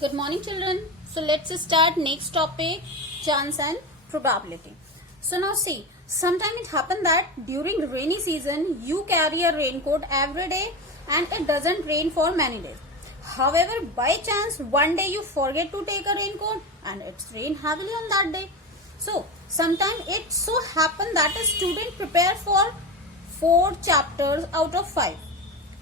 Good morning, children. So let's start next topic, chance and probability. So now see, sometimes it happens that during rainy season you carry a raincoat every day and it doesn't rain for many days. However, by chance one day you forget to take a raincoat and it's rain heavily on that day. So sometimes it so happen that a student prepare for 4 chapters out of 5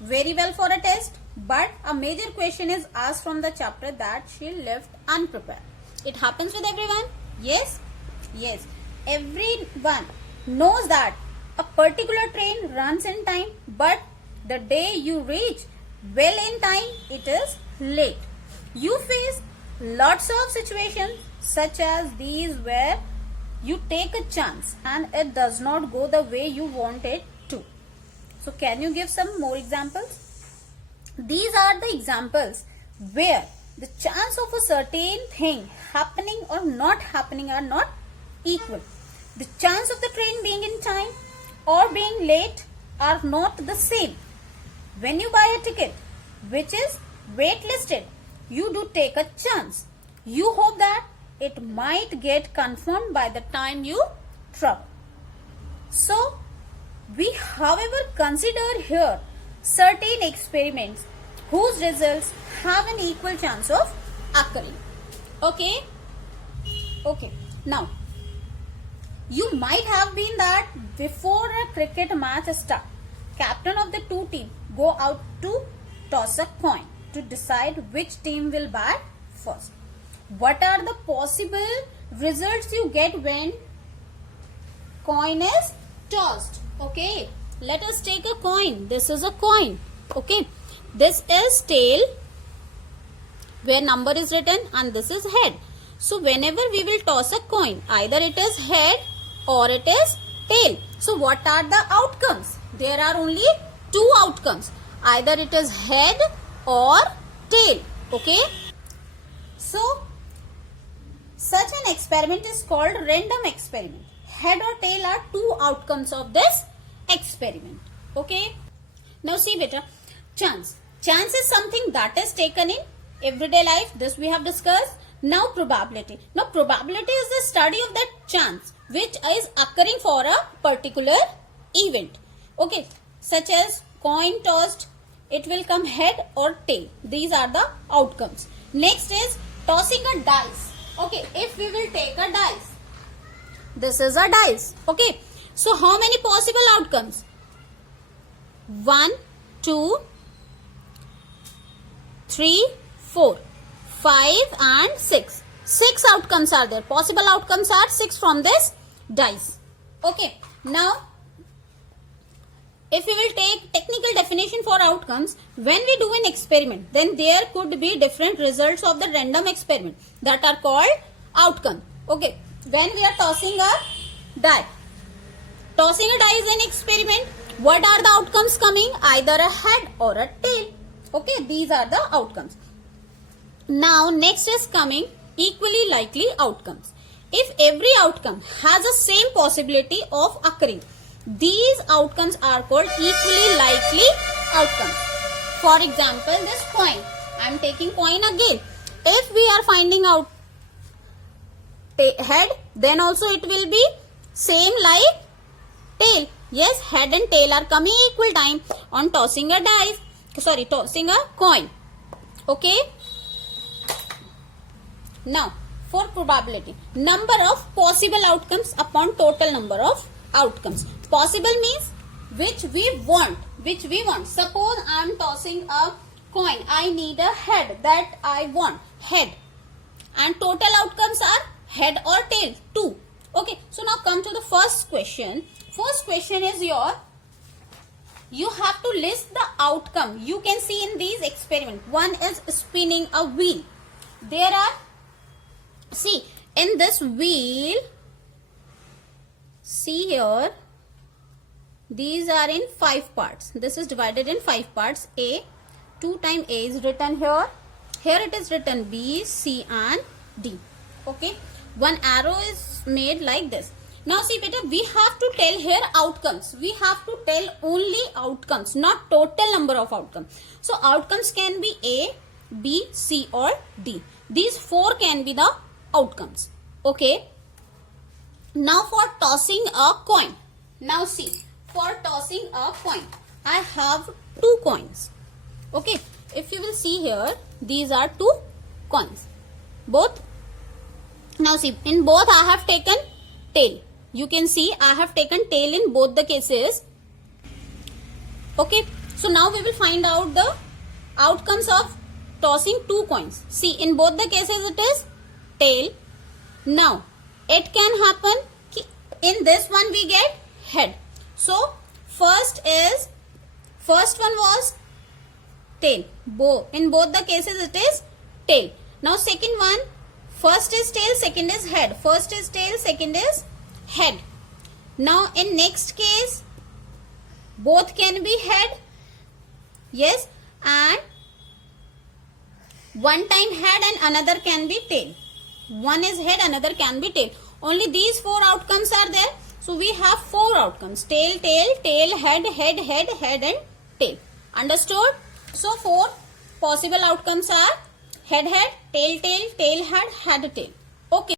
very well for a test, but a major question is asked from the chapter that she left unprepared. It happens with everyone. Yes, everyone knows that a particular train runs in time, but the day you reach well in time, it is late. You face lots of situations such as these where you take a chance and it does not go the way you want it to. So can you give some more examples? These are the examples where the chance of a certain thing happening or not happening are not equal. The chance of the train being in time or being late are not the same. When you buy a ticket which is waitlisted, you do take a chance. You hope that it might get confirmed by the time you travel. So, we however consider here certain experiments whose results have an equal chance of occurring. Okay. Now, you might have been that before a cricket match starts, captain of the two teams go out to toss a coin to decide which team will bat first. What are the possible results you get when coin is tossed? Okay, let us take a coin. This is a coin. Okay, this is tail where number is written and this is head. So whenever we will toss a coin, either it is head or it is tail. So what are the outcomes? There are only 2 outcomes. Either it is head or tail. Okay. So such an experiment is called random experiment. Head or tail are 2 outcomes of this experiment. Okay. Now see beta, chance. Chance is something that is taken in everyday life. This we have discussed. Now probability. Now probability is the study of that chance which is occurring for a particular event. Okay. Such as coin tossed, it will come head or tail. These are the outcomes. Next is tossing a dice. Okay. If we will take a dice, this is a dice. Okay. So how many possible outcomes? 1, 2, 3, 4, 5 and 6. 6 outcomes are there. Possible outcomes are 6 from this dice. Okay. Now, if we will take technical definition for outcomes, when we do an experiment, then there could be different results of the random experiment that are called outcome. Okay. When we are tossing a die. Tossing a die is an experiment. What are the outcomes coming? Either a head or a tail. Okay, these are the outcomes. Now, next is coming equally likely outcomes. If every outcome has the same possibility of occurring, these outcomes are called equally likely outcomes. For example, this coin. I am taking coin again. If we are finding out head, then also it will be same like tail. Yes, head and tail are coming equal time on tossing a dice. Tossing a coin. Okay. Now, for probability, number of possible outcomes upon total number of outcomes. Possible means which we want. Suppose I am tossing a coin. I need a head. That I want. Head. And total outcomes are head or tail. 2. Okay. So now come to the first question. First question is you have to list the outcome. You can see in these experiments. One is spinning a wheel. There are, see, in this wheel, see here, these are in 5 parts. This is divided in 5 parts. A, 2 times A is written here. Here it is written B, C and D. Okay. One arrow is made like this. Now see beta, we have to tell here outcomes. We have to tell only outcomes, not total number of outcomes. So outcomes can be A, B, C or D. These 4 can be the outcomes. Okay. Now for tossing a coin. Now see, for tossing a coin, I have 2 coins. Okay. If you will see here, these are 2 coins. Both. Now see, in both I have taken tail. You can see I have taken tail in both the cases. Okay. So now we will find out the outcomes of tossing 2 coins. See, in both the cases it is tail. Now, it can happen in this one we get head. So, first one was tail. In both the cases it is tail. Now, second one, first is tail, second is head. First is tail, second is head. Now, in next case, both can be head. Yes, and one time head and another can be tail. One is head, another can be tail. Only these 4 outcomes are there. So we have 4 outcomes. Tail, tail, tail, head, head, head, head and tail. Understood? So 4 possible outcomes are head, head, tail, tail, tail, head, head, tail. Okay.